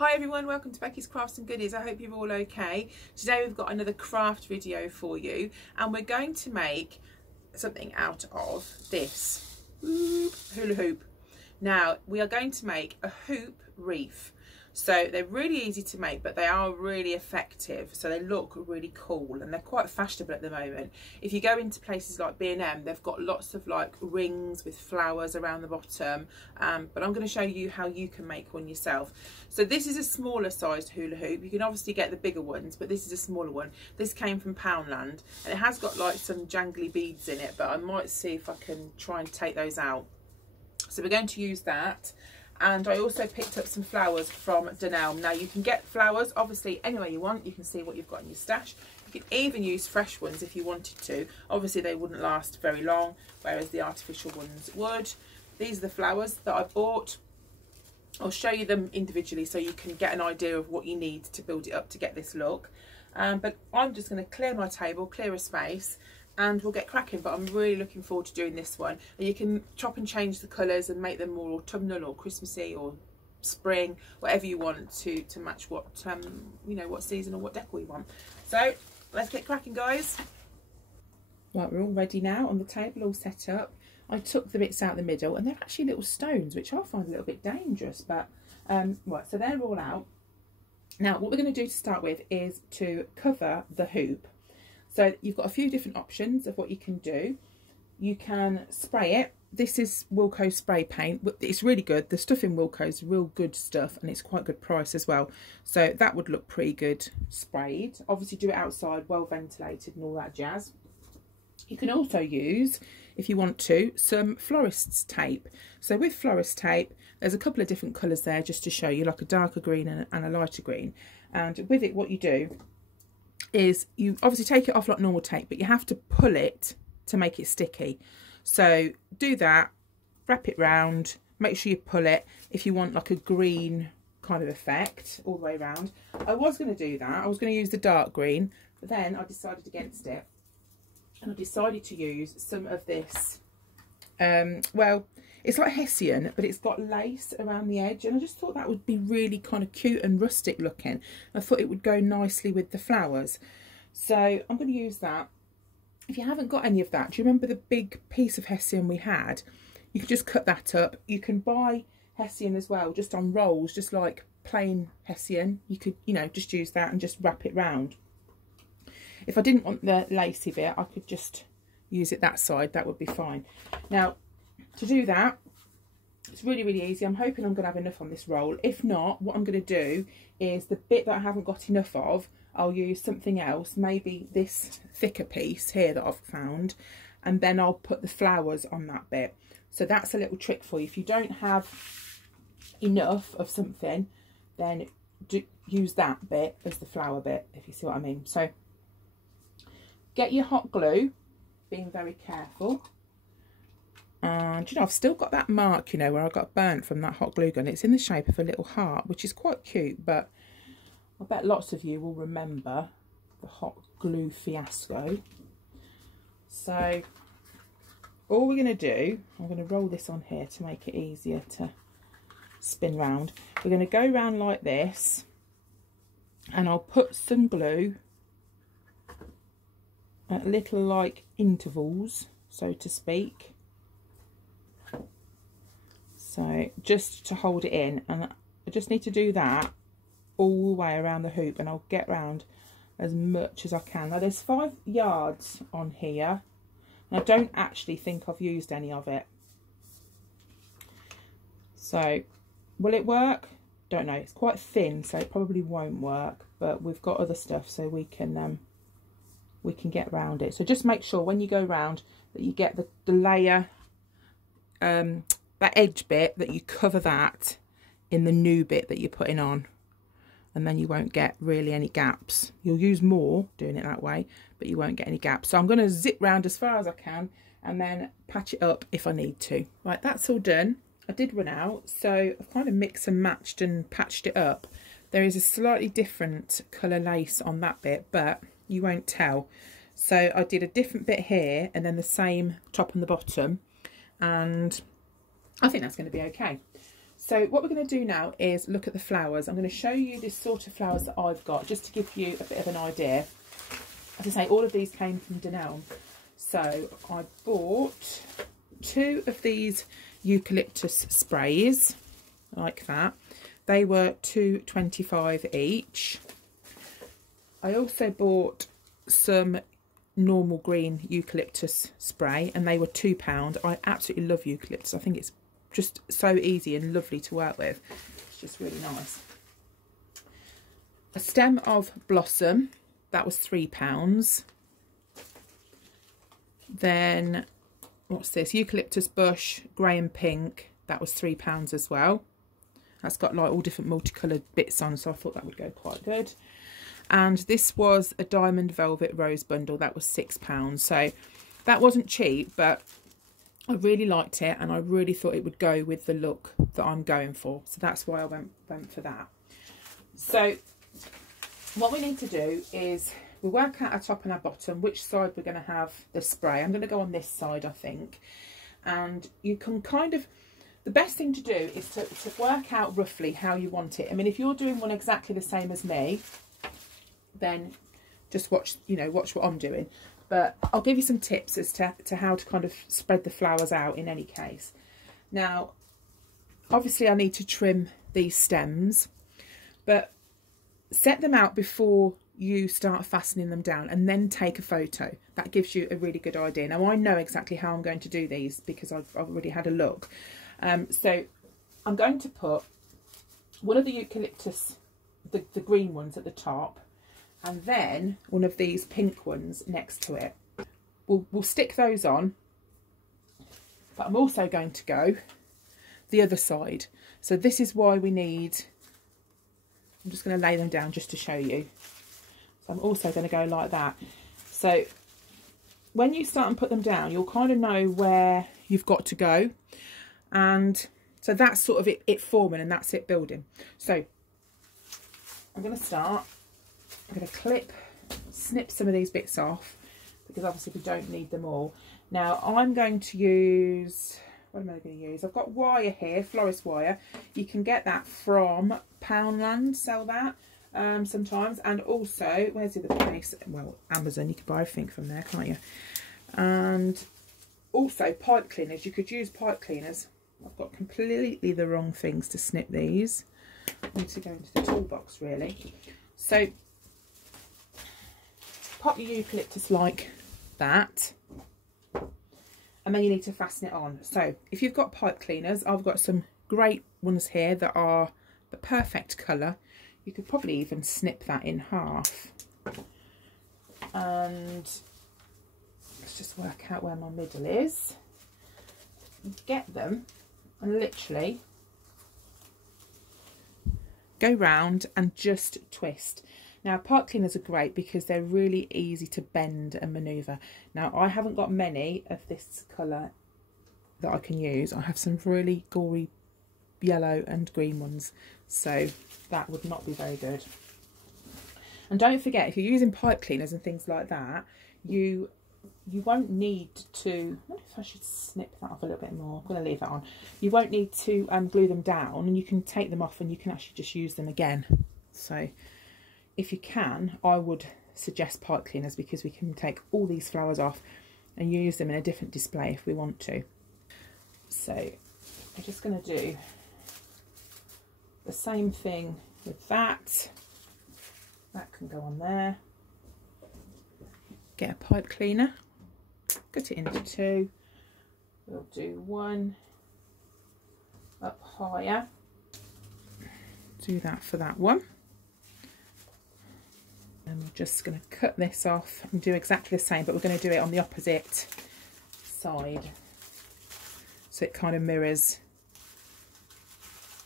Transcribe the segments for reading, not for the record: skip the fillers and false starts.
Hi everyone, welcome to Becky's Crafts and Goodies. I hope you're all okay. Today we've got another craft video for you and we're going to make something out of this hula hoop. Now we are going to make a hoop wreath. So they're really easy to make, but they are really effective. So they look really cool and they're quite fashionable at the moment. If you go into places like B&M, they've got lots of like rings with flowers around the bottom. But I'm going to show you how you can make one yourself. So this is a smaller sized hula hoop. You can obviously get the bigger ones, but this is a smaller one. This came from Poundland and it has got like some jangly beads in it, but I might see if I can try and take those out. So we're going to use that. And I also picked up some flowers from Dunelm. Now you can get flowers obviously anywhere you want. You can see what you've got in your stash. You can even use fresh ones if you wanted to. Obviously they wouldn't last very long, whereas the artificial ones would. These are the flowers that I bought. I'll show you them individually so you can get an idea of what you need to build it up to get this look. But I'm just going to clear my table, clear a space, and we'll get cracking. But I'm really looking forward to doing this one. And you can chop and change the colours and make them more autumnal or Christmassy or spring, whatever you want to match what you know, what season or what decor you want. So let's get cracking, guys. Right, we're all ready now on the table, all set up. I took the bits out the middle and they're actually little stones, which I find a little bit dangerous, but right, so they're all out. Now what we're going to do to start with is to cover the hoop. So you've got a few different options of what you can do. You can spray it. This is Wilko spray paint. It's really good. The stuff in Wilko is real good stuff and it's quite good price as well. So that would look pretty good sprayed. Obviously do it outside, well ventilated and all that jazz. You can also use, if you want to, some florist's tape. So with florist tape, there's a couple of different colours there just to show you, like a darker green and a lighter green. And with it, what you do is you obviously take it off like normal tape, but you have to pull it to make it sticky. So do that, wrap it round, make sure you pull it if you want like a green kind of effect all the way around. I was going to do that, I was going to use the dark green, but then I decided against it and I decided to use some of this, well, it's like Hessian, but it's got lace around the edge, and I just thought that would be really kind of cute and rustic looking. I thought it would go nicely with the flowers. So I'm going to use that. If you haven't got any of that, do you remember the big piece of Hessian we had? You can just cut that up. You can buy Hessian as well, just on rolls, just like plain Hessian. You could, you know, just use that and just wrap it round. If I didn't want the lacy bit, I could just use it that side. That would be fine. Now, to do that, it's really, really easy. I'm hoping I'm going to have enough on this roll. If not, what I'm going to do is the bit that I haven't got enough of, I'll use something else, maybe this thicker piece here that I've found, and then I'll put the flowers on that bit. So that's a little trick for you. If you don't have enough of something, then use that bit as the flower bit, if you see what I mean. So get your hot glue, being very careful. And you know, I've still got that mark, you know, where I got burnt from that hot glue gun. It's in the shape of a little heart, which is quite cute, but I bet lots of you will remember the hot glue fiasco. So all we're going to do, I'm going to roll this on here to make it easier to spin round. We're going to go round like this, and I'll put some glue at little like intervals, so to speak. So just to hold it in, and I just need to do that all the way around the hoop, and I'll get round as much as I can. Now there's 5 yards on here, and I don't actually think I've used any of it. So will it work? Don't know. It's quite thin, so it probably won't work, but we've got other stuff so we can get round it. So just make sure when you go round that you get the layer, that edge bit, that you cover that in the new bit that you're putting on, and then you won't get really any gaps. You'll use more doing it that way, but you won't get any gaps. So I'm going to zip round as far as I can and then patch it up if I need to. Right, that's all done. I did run out, so I've kind of mixed and matched and patched it up. There is a slightly different colour lace on that bit, but you won't tell. So I did a different bit here and then the same top and the bottom, and I think that's going to be okay. So what we're going to do now is look at the flowers. I'm going to show you this sort of flowers that I've got, just to give you a bit of an idea. As I say, all of these came from Dunelm. So I bought 2 of these eucalyptus sprays, like that. They were $2.25 each. I also bought some normal green eucalyptus spray, and they were £2. I absolutely love eucalyptus. I think it's just so easy and lovely to work with. It's just really nice. A stem of blossom, that was £3. Then what's this? Eucalyptus bush, grey and pink, that was £3 as well. That's got like all different multicoloured bits on, so I thought that would go quite good. And this was a diamond velvet rose bundle, that was £6. So that wasn't cheap, but I really liked it, and I really thought it would go with the look that I'm going for. So that's why I went for that. So what we need to do is we work out our top and our bottom, which side we're going to have the spray. I'm going to go on this side, I think. And you can kind of, the best thing to do is to work out roughly how you want it. I mean, if you're doing one exactly the same as me, then just watch, you know, watch what I'm doing. But I'll give you some tips as to how to kind of spread the flowers out in any case. Now, obviously I need to trim these stems, but set them out before you start fastening them down, and then take a photo. That gives you a really good idea. Now, I know exactly how I'm going to do these because I've already had a look. So I'm going to put one of the eucalyptus, the green ones at the top, and then one of these pink ones next to it. We'll stick those on, but I'm also going to go the other side. So this is why we need, I'm just going to lay them down just to show you. So I'm also going to go like that. So when you start and put them down, you'll kind of know where you've got to go. And so that's sort of it forming, and that's it building. So I'm going to start. I'm going to snip some of these bits off, because obviously we don't need them all. Now I'm going to use, what am I going to use? I've got wire here, florist wire. You can get that from Poundland, sell that sometimes. And also, where's the other place? Well, Amazon, you can buy everything from there, can't you? And also pipe cleaners. You could use pipe cleaners. I've got completely the wrong things to snip these. I need to go into the toolbox really. So pop your eucalyptus like that, and then you need to fasten it on. So if you've got pipe cleaners, I've got some great ones here that are the perfect colour. You could probably even snip that in half. And let's just work out where my middle is. Get them and literally go round and just twist. Now, pipe cleaners are great because they're really easy to bend and manoeuvre. Now, I haven't got many of this colour that I can use. I have some really gory yellow and green ones, so that would not be very good. And don't forget, if you're using pipe cleaners and things like that, you won't need to, I wonder if I should snip that off a little bit more. I'm going to leave that on. You won't need to glue them down, and you can take them off and you can actually just use them again. So if you can, I would suggest pipe cleaners, because we can take all these flowers off and use them in a different display if we want to. So I'm just going to do the same thing with that. That can go on there. Get a pipe cleaner, cut it into two. We'll do one up higher. Do that for that one. And we're just going to cut this off and do exactly the same, but we're going to do it on the opposite side, so it kind of mirrors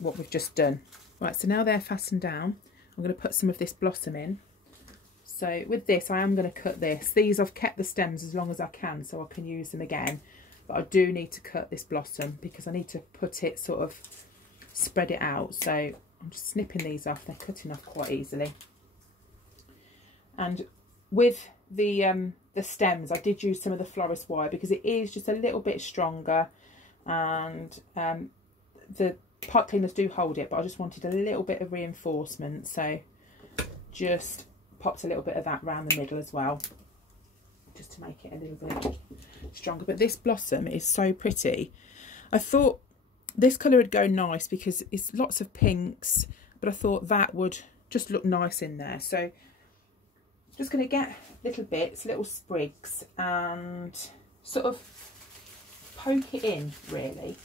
what we've just done. Right, so now they're fastened down, I'm going to put some of this blossom in. So with this, I am going to cut this. These, I've kept the stems as long as I can so I can use them again, but I do need to cut this blossom because I need to put it, sort of spread it out. So I'm just snipping these off. They're cutting off quite easily. And with the stems, I did use some of the florist wire because it is just a little bit stronger, and the pipe cleaners do hold it, but I just wanted a little bit of reinforcement, so just popped a little bit of that around the middle as well, just to make it a little bit stronger. But this blossom is so pretty. I thought this colour would go nice because it's lots of pinks, but I thought that would just look nice in there. So just going to get little bits, little sprigs, and sort of poke it in really.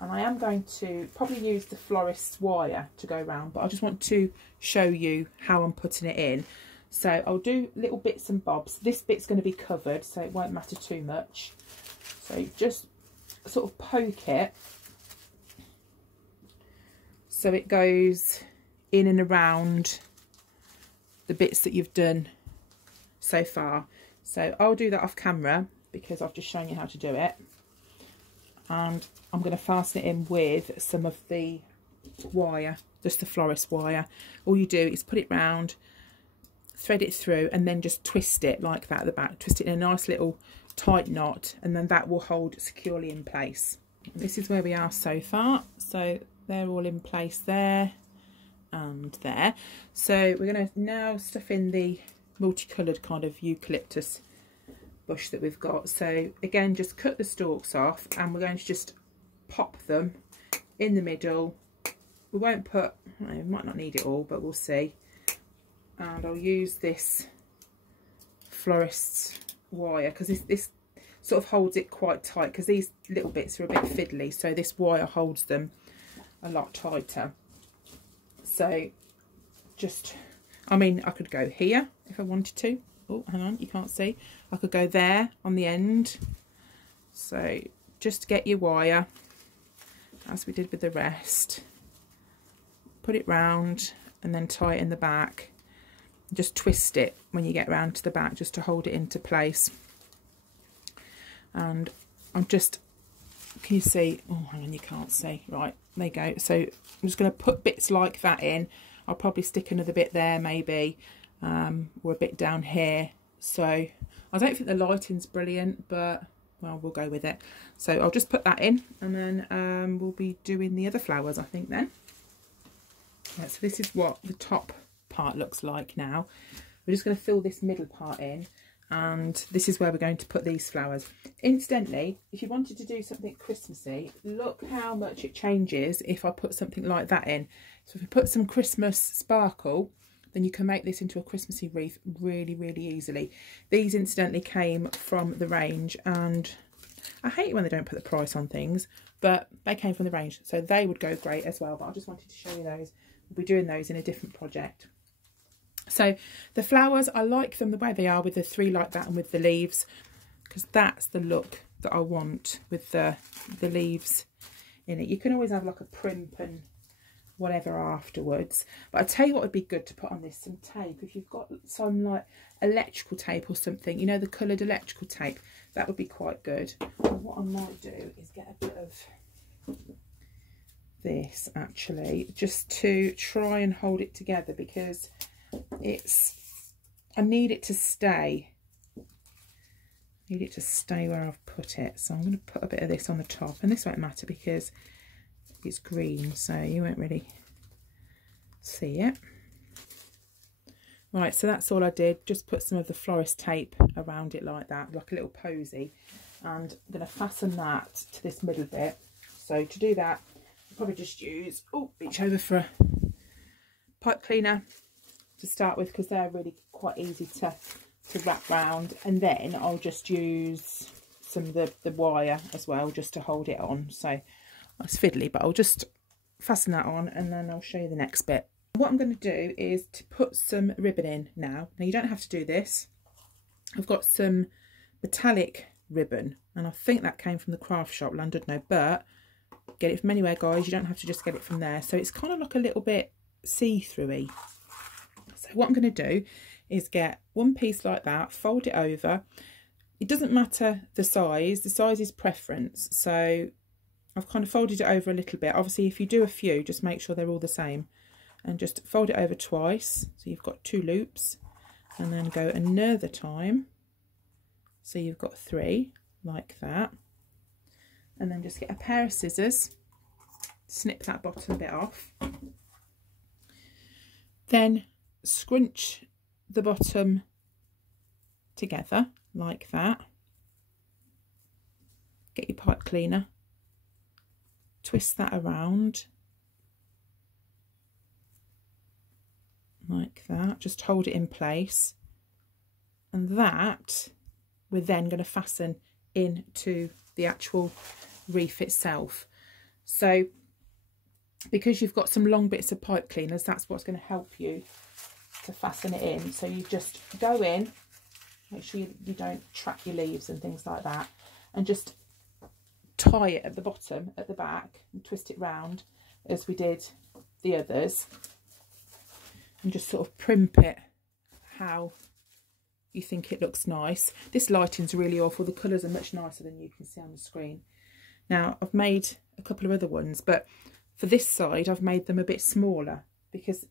And I am going to probably use the florist's wire to go around, but I just want to show you how I'm putting it in. So I'll do little bits and bobs. This bit's going to be covered, so it won't matter too much. So just sort of poke it so it goes in and around the bits that you've done so far. So I'll do that off camera because I've just shown you how to do it. And I'm going to fasten it in with some of the wire, just the florist wire. All you do is put it round, thread it through, and then just twist it like that at the back. Twist it in a nice little tight knot, and then that will hold securely in place. This is where we are so far. So they're all in place there and there. So we're going to now stuff in the multicoloured kind of eucalyptus bush that we've got. So again, just cut the stalks off, and we're going to just pop them in the middle. We won't put, we might not need it all, but we'll see. And I'll use this florist's wire because this sort of holds it quite tight, because these little bits are a bit fiddly, so this wire holds them a lot tighter. So just, I mean, I could go here if I wanted to. Oh, hang on, you can't see. I could go there on the end. So just get your wire, as we did with the rest. Put it round and then tie it in the back. Just twist it when you get round to the back, just to hold it into place. And I'm just, can you see? Oh, hang on, you can't see. Right, there you go. So I'm just going to put bits like that in. I'll probably stick another bit there maybe. Or a bit down here. So I don't think the lighting's brilliant, but well, we'll go with it. So I'll just put that in, and then we'll be doing the other flowers, I think, then. Right, so this is what the top part looks like now. We're just going to fill this middle part in, and this is where we're going to put these flowers. Incidentally, if you wanted to do something Christmassy, look how much it changes if I put something like that in. So if we put some Christmas sparkle, then you can make this into a Christmassy wreath really, really easily. These incidentally came from the range, and I hate when they don't put the price on things, but they came from the range, so they would go great as well. But I just wanted to show you those. We'll be doing those in a different project. So the flowers, I like them the way they are, with the three like that and with the leaves, because that's the look that I want with the leaves in it. You can always have like a primp and whatever afterwards, but I tell you what would be good to put on this, some tape. If you've got some like electrical tape or something, you know, the coloured electrical tape, that would be quite good. And what I might do is get a bit of this actually, just to try and hold it together, because I need it to stay. Where I've put it. So I'm going to put a bit of this on the top, and this won't matter because it's green, so you won't really see it. Right, so that's all I did. Just put some of the florist tape around it like that, like a little posy, and I'm going to fasten that to this middle bit. So to do that, I'll probably just use, reach over for a pipe cleaner to start with, because they're really quite easy to wrap round, and then I'll just use some of the wire as well, just to hold it on. So that's fiddly, but I'll just fasten that on, and then I'll show you the next bit. What I'm going to do is to put some ribbon in now. Now you don't have to do this. I've got some metallic ribbon, and I think that came from the craft shop, London, no, but get it from anywhere, guys. You don't have to just get it from there. So it's kind of like a little bit see-through-y. So what I'm going to do is get one piece like that, fold it over. It doesn't matter the size is preference. So I've kind of folded it over a little bit. Obviously, if you do a few, just make sure they're all the same, and just fold it over twice. So you've got 2 loops, and then go another time. So you've got 3 like that, and then just get a pair of scissors snip that bottom bit off. Then scrunch the bottom together like that. Get your pipe cleaner, twist that around like that, just hold it in place, and that we're then going to fasten into the actual wreath itself. So because you've got some long bits of pipe cleaners, that's what's going to help you to fasten it in. So you just go in, make sure you don't trap your leaves and things like that, and just tie it at the bottom, at the back, and twist it round as we did the others, and just sort of primp it how you think it looks nice. This lighting's really awful. The colours are much nicer than you can see on the screen. Now I've made a couple of other ones, but for this side I've made them a bit smaller because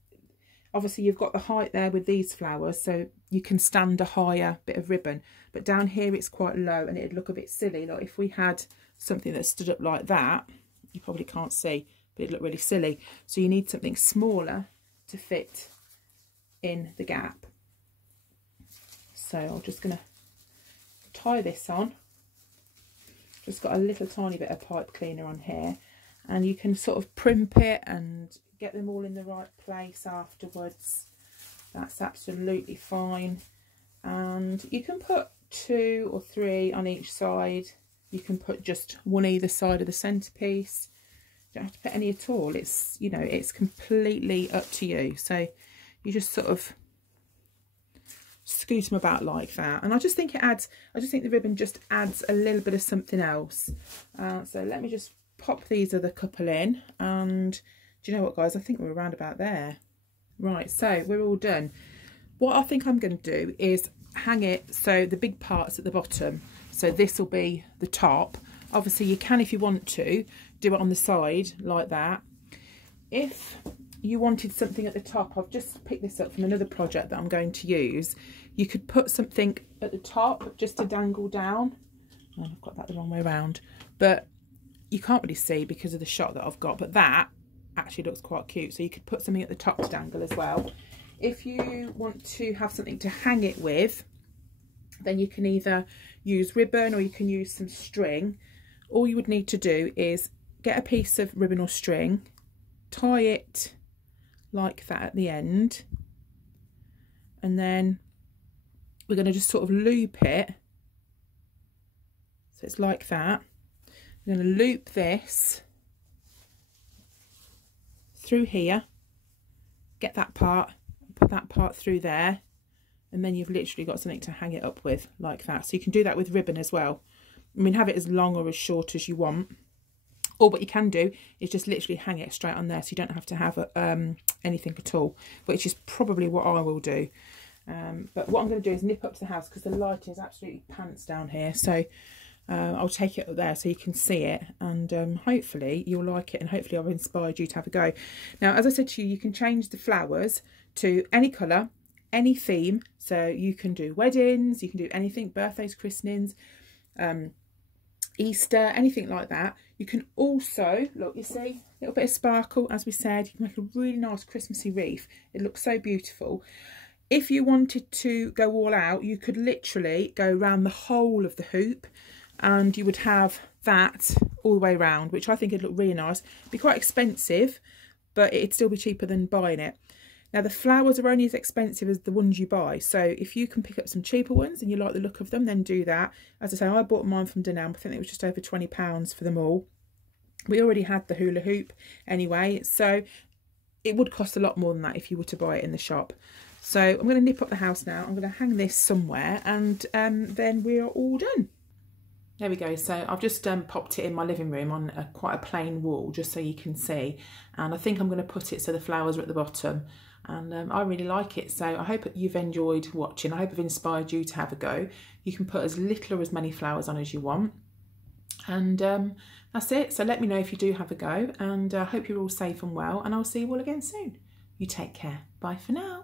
obviously you've got the height there with these flowers, so you can stand a higher bit of ribbon, but down here it's quite low and it'd look a bit silly. Like if we had something that stood up like that, you probably can't see, but it'd look really silly. So you need something smaller to fit in the gap. So I'm just going to tie this on. Just got a little tiny bit of pipe cleaner on here, and you can sort of primp it and get them all in the right place afterwards. That's absolutely fine. And you can put 2 or 3 on each side. You can put just one either side of the centerpiece. You don't have to put any at all. It's, you know, it's completely up to you. So you just sort of scoot them about like that, and I just think it adds, I just think the ribbon just adds a little bit of something else. So let me just pop these other couple in, and do you know what, guys, I think we're around about there. Right, so we're all done. What I think I'm going to do is hang it so the big part's at the bottom, so this will be the top. Obviously you can, if you want to, do it on the side like that. If you wanted something at the top, I've just picked this up from another project that I'm going to use. You could put something at the top just to dangle down. Oh, I've got that the wrong way around, but you can't really see because of the shot that I've got, but that actually looks quite cute. So you could put something at the top to dangle as well. If you want to have something to hang it with, then you can either use ribbon or you can use some string. All you would need to do is get a piece of ribbon or string, tie it like that at the end, and then we're going to just sort of loop it so it's like that. I'm going to loop this through here, get that part, put that part through there, and then you've literally got something to hang it up with like that. So you can do that with ribbon as well. I mean, have it as long or as short as you want. Or what you can do is just literally hang it straight on there, so you don't have to have anything at all, which is probably what I will do. But what I'm going to do is nip up to the house because the light is absolutely pants down here. So I'll take it up there so you can see it, and hopefully you'll like it, and hopefully I've inspired you to have a go. Now, as I said to you, you can change the flowers to any colour, any theme. So you can do weddings, you can do anything, birthdays, christenings, Easter, anything like that. You can also, look, you see, a little bit of sparkle, as we said. You can make a really nice Christmassy wreath. It looks so beautiful. If you wanted to go all out, you could literally go around the whole of the hoop, and you would have that all the way around, which I think would look really nice. It'd be quite expensive, but it'd still be cheaper than buying it. Now, the flowers are only as expensive as the ones you buy. So if you can pick up some cheaper ones and you like the look of them, then do that. As I say, I bought mine from dunelm. I think it was just over £20 for them all. We already had the hula hoop anyway, so it would cost a lot more than that if you were to buy it in the shop. So I'm going to nip up the house now. I'm going to hang this somewhere, and then we are all done. There we go. So I've just popped it in my living room on quite a plain wall, just so you can see. And I think I'm going to put it so the flowers are at the bottom. And I really like it. So I hope you've enjoyed watching. I hope I've inspired you to have a go. You can put as little or as many flowers on as you want. And that's it. So let me know if you do have a go. And I hope you're all safe and well. And I'll see you all again soon. You take care. Bye for now.